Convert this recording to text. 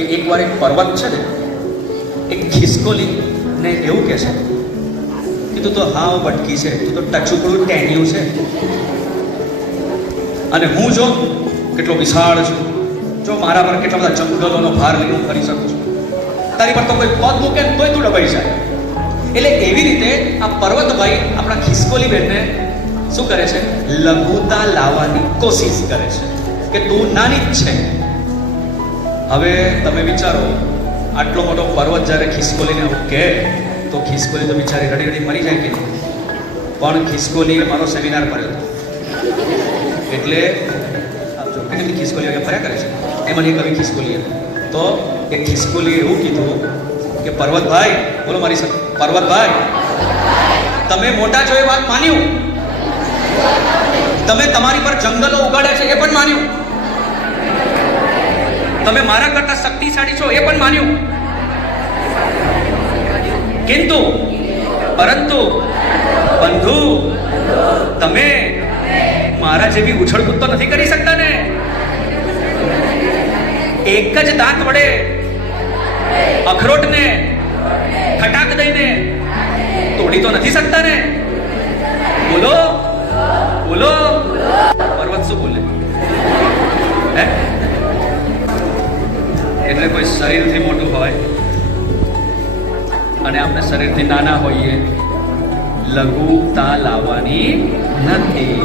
કે એકવાર એક પર્વત છે ને એક ખિસકોલીને એવું કહે છે કે તું તો હાવ ભટકી છે, તું તો ટચુકડું ટેન્યું છે, અને હું જો કેટલો વિશાળ છું, જો મારા પર કેટલા બધા જંગલોનો ભાર લઈને હું કરી શકું છું, તારી પર તો કોઈ પદ મૂકે તોય તું ડબાઈ જાય. એટલે એવી રીતે આ પર્વતભાઈ આપણા ખિસકોલી બેનને શું કરે છે? લઘુતા લાવવાની કોશિશ કરે છે કે તું નાની જ છે. હવે તમે વિચારો, આટલો મોટો પર્વત જ્યારે ખિસકોલીને આવું કહે તો ખિસકોલી તો બિચારી રડી રડી મરી જાય કે નહીં? પણ ખિસકોલીએ મારો સેમિનાર કર્યો હતો, એટલે જો કેટલી ખિસકોલી આગળ ફર્યા કરે છે એમાં એક આવી ખિસકોલી હતી. તો એ ખિસકોલીએ એવું કીધું કે પર્વતભાઈ, બોલો મારી સાથે, પર્વતભાઈ તમે મોટા છો એ વાત માન્યું, તમે તમારી પર જંગલો ઉગાડ્યા છે એ પણ માન્યું, તમે મારા કરતા શક્તિશાળી છો એ પણ માન્યું, પરંતુ બંધુ તમે મારા જેવી ઉછળકૂદ તો નથી કરી શકતા ને? એક જ દાંત વડે અખરોટને ખટાક દઈને તોડી તો નથી શકતા ને? બોલો બોલો. પર્વત શું બોલે? હે? એટલે કોઈ શરીરથી મોટું હોય અને આપણે શરીરથી નાના હોઈએ, લઘુતા લાવવાની નથી.